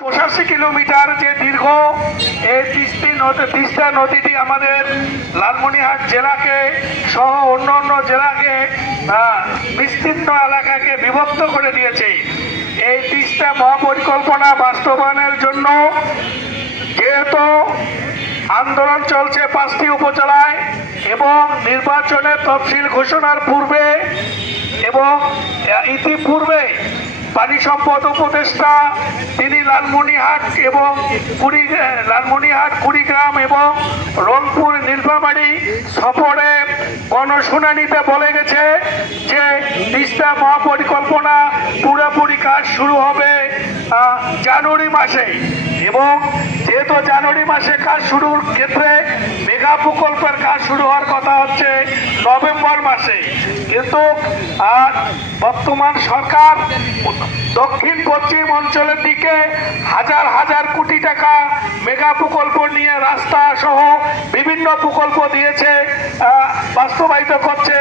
85 kilometre যে দীর্ঘ এই তিস্তা নদীটি আমাদের লালমনিরহাট জেলাকে সহ অন্য জেলাকে বিস্তীর্ণ এলাকাকে বিভক্ত করে দিয়েছে। এই তিস্তা মহাপরিকল্পনা বাস্তবায়নের জন্য যেহেতু আন্দোলন চলছে 5টি উপজেলায় এবং নির্বাচনের তফসিল ঘোষণার পূর্বে এবং ইতিপূর্বে পানি সম্পদ উপদেষ্টা তিনি লালমনিরহাট কুড়িগ্রাম এবং রংপুর নীলফামারী সফরে গণশুনানিতে বলে গেছে যে তিস্তা মহাপরিকল্পনা পুরোপুরি কাজ শুরু হবে জানুয়ারি মাসে, এবং যেহেতু জানুয়ারি মাসে কাজ শুরুর ক্ষেত্রে মেগা প্রকল্পের কাজ শুরু হওয়ার কথা হচ্ছে নভেম্বর মাসে। কিন্তু বর্তমান সরকার দক্ষিণ পশ্চিম অঞ্চলের দিকে হাজার হাজার কোটি টাকা মেগা প্রকল্প নিয়ে রাস্তা সহ বিভিন্ন প্রকল্প দিয়েছে, বাস্তবায়িত করছে।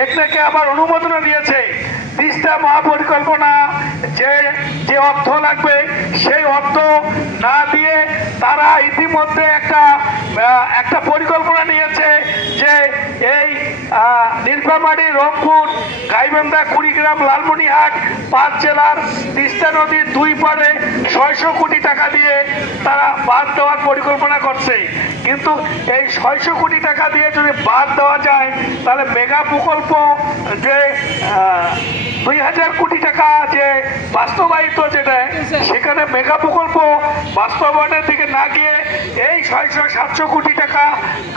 একনেকে আবার অনুমোদন দিয়েছে। তিস্তা মহাপরিকল্পনা যে অর্থ লাগবে সেই অর্থ না দিয়ে তারা ইতিমধ্যে একটা পরিকল্পনা নিয়েছে যে এই নীলফামারী, রংপুর, গাইবান্ধা, কুড়িগ্রাম, লালমনিরহাট 5 জেলার তিস্তা নদীর 2 পারে 600 কোটি টাকা দিয়ে তারা বাঁধ দেওয়ার পরিকল্পনা করছে। কিন্তু এই 600 কোটি টাকা দিয়ে যদি বাঁধ দেওয়া যায় তাহলে মেগা প্রকল্প যে 2000 কোটি টাকা যে বাস্তবায়িত যেটা সেখানে মেগা প্রকল্প বাস্তবায়নের দিকে না গিয়ে এই 600-700 কোটি টাকা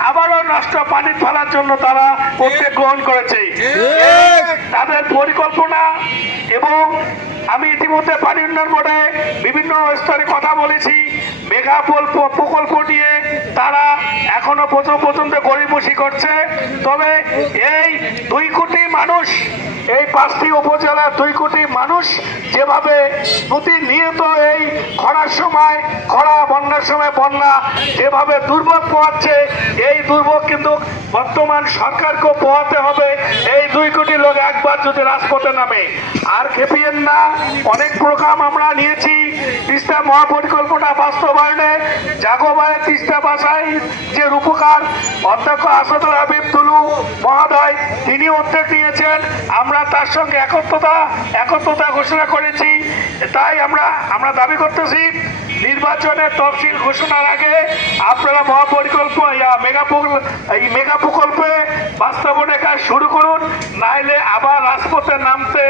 আবারও নষ্ট পানি ফেলার জন্য তারা উদ্যোগ গ্রহণ করেছে। তাদের পরিকল্পনা, এবং আমি ইতিমধ্যে পানি উন্নয়ন বোর্ডে বিভিন্ন স্তরে কথা বলেছি, মেগা প্রকল্প নিয়ে তারা এখনো পর্যন্ত গড়িমসি করছে। তবে এই 2 কোটি মানুষ, এই 5টি উপজেলার 2 কোটি মানুষ যেভাবে প্রতিনিয়ত এই খরার সময় খরা, বন্যার সময় বন্যা যেভাবে দুর্ভোগ পোহাচ্ছে, এই দুর্ভোগ কিন্তু বর্তমান সরকারকেও পোহাতে হবে। এই 2 কোটি লোক একবার যদি রাজপথে নামে আর খেপিয়েন না। অনেক প্রোগ্রাম আমরা নিয়েছি তিস্তা মহাপরিকল্পনা বাস্তবায়নে। জাগোবায় তিস্তা বাসায় যে রূপকার অধ্যক্ষ আসাদুল হাবিব তুলু মহোদয় তিনি উদ্যোগ নিয়েছেন, আমরা তার সঙ্গে একত্রতা ঘোষণা করেছি। তাই আমরা দাবি করতেছি নির্বাচনের তফসিল ঘোষণার আগে আপনারা মেগা প্রকল্পে বাস্তবায়নের কাজ শুরু করুন, নাইলে আবার রাজপথে নামতে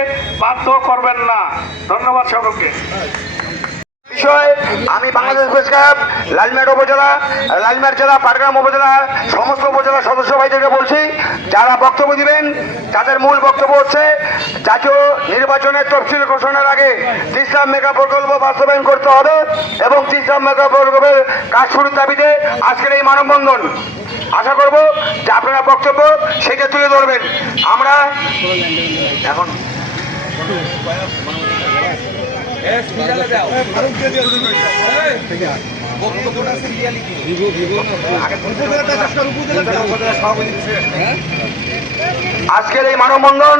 বাধ্য করবেন না। ধন্যবাদ সকলকে। আমি বাংলাদেশ প্রেস ক্লাব লালমিরহাট জেলা, পাটগ্রাম উপজেলা সমস্ত উপজেলা সদস্য ভাইদেরকে বলছি, যারা বক্তব্য দিবেন তাদের মূল বক্তব্য হচ্ছে জাতীয় নির্বাচনের তফসিল ঘোষণার আগে তিস্তা মেগা প্রকল্প বাস্তবায়ন করতে হবে এবং তিস্তা মেগা প্রকল্পের কাজ শুরুর দাবিতে আজকের এই মানববন্ধন। আশা করব যে আপনারা বক্তব্য সেটা তুলে ধরবেন। আমরা এখন আজকের এই মানববন্ধন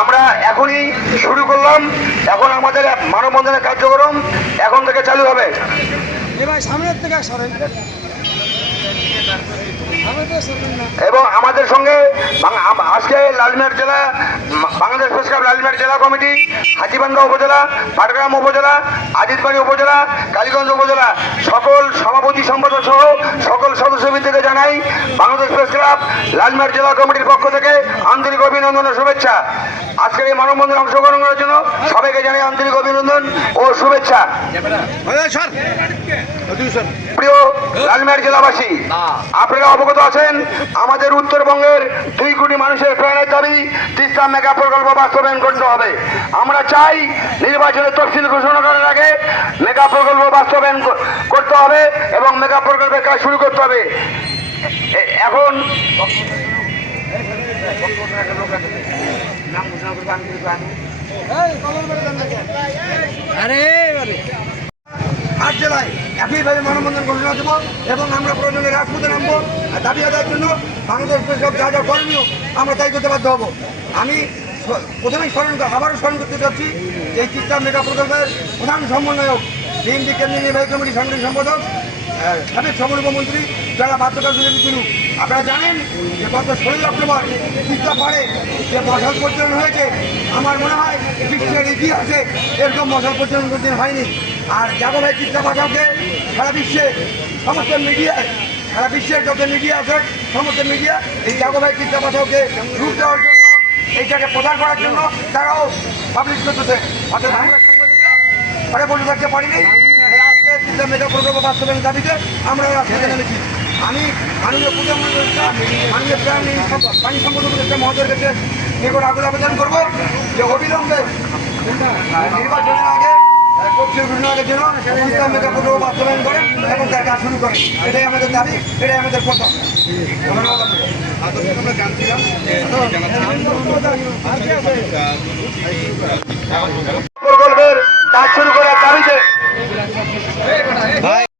আমরা এখনই শুরু করলাম। এখন আমাদের মানববন্ধনের কার্যক্রম এখন থেকে চালু হবে। এবং আমাদের সঙ্গে আজকে লালমিরহাট জেলা বাংলাদেশ প্রেস ক্লাব লালমিরহাট জেলা কমিটি, হাতীবান্ধা উপজেলা, পাটগ্রাম উপজেলা, আজিতবাড়ি উপজেলা, কালীগঞ্জ উপজেলা সকল সভাপতি সম্পাদক সহ সকল সদস্যবৃন্দকে জানাই বাংলাদেশ প্রেস ক্লাব লালমিরহাট জেলা কমিটির পক্ষ থেকে আন্তরিক অভিনন্দন ও শুভেচ্ছা। আজকের এই মানববন্ধনে অংশগ্রহণ করার জন্য সবাইকে জানাই আন্তরিক অভিনন্দন ও শুভেচ্ছা। প্রিয় লালমিরহাট জেলাবাসী, আপনারা অবগত আছেন আমাদের উত্তরবঙ্গের 2 কোটি মানুষের প্রাণের দাবি তিস্তা মেগা প্রকল্প বাস্তবায়ন করতে হবে। আমরা চাই নির্বাচনের তফসিল ঘোষণা করার আগে মেগা প্রকল্প বাস্তবায়ন করতে হবে এবং মেগা প্রকল্পের কাজ শুরু করতে হবে। এখন জেলায় একইভাবে মানববন্ধন ঘোষণা দেবো এবং আমরা প্রয়োজনে রাজপথে নামবো দাবি আদায়ের জন্য। বাংলাদেশ প্রেস ক্লাব যা যা করণীয় আমরা তাই করতে বাধ্য হবো। আমি প্রথমেই আবারও স্মরণ করতে চাচ্ছি এই চিত্রা মেগা প্রকল্পের প্রধান সমন্বয়ক বিএনপি কেন্দ্রীয় নির্বাহী কমিটির সাংগঠনিক সম্পাদক সাবেক সফল উপমন্ত্রী যারা বাধ্যতা শুরু। আপনারা জানেন যে গত 16 অক্টোবর চিত্রা পাড়ে যে মশাল প্রজ্বলন হয়েছে, আমার মনে হয় বিশ্বের ইতিহাসে এরকম মশাল প্রজ্বলন কোনোদিন হয়নি। আর যাদব ভাই চিত্রা পাঠাওকে সারা বিশ্বে সমস্ত মিডিয়ায়, সারা বিশ্বের যত মিডিয়া আছে সমস্ত মিডিয়া এই যাদব ভাই চিত্রা পাঠাওকে রূপ দেওয়ার জন্য, এইটাকে প্রচার করার জন্য তারাও পাবলিশ করতেছে। অর্থাৎ আমরা সাংবাদিকরা ঘরে বসে থাকতে পারিনি। আজকে চিত্রা মেগা প্রকল্প বাস্তবায়নের দাবিতে আমরা রাস্তাতে নেমেছি। আমি মাননীয় প্রধানমন্ত্রী মাননীয় পানি সম্পদ উপদেষ্টা মহোদয়ের কাছে নিকট আকুল আবেদন করবো যে অবিলম্বে নির্বাচনের আগে ঘোষণার যেন চিত্রা মেগা প্রকল্প বাস্তবায়ন করেন এবং তার কাজ শুরু করেন। এটাই আমাদের দাবি, এটাই আমাদের কথা। ধন্যবাদ। আমরা জানছিলাম যে